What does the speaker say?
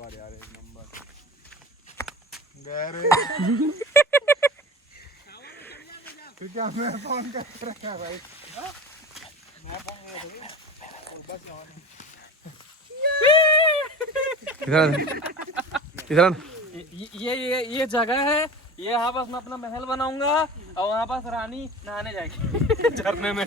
नंबर यार, एक नंबर। क्या मैं फोन कर रहा भाई? मैं फोन कर रहा बस इधर ये जगह है, ये यहाँ पास मैं अपना महल बनाऊंगा और वहाँ पास रानी नहाने जाएगी झरने में।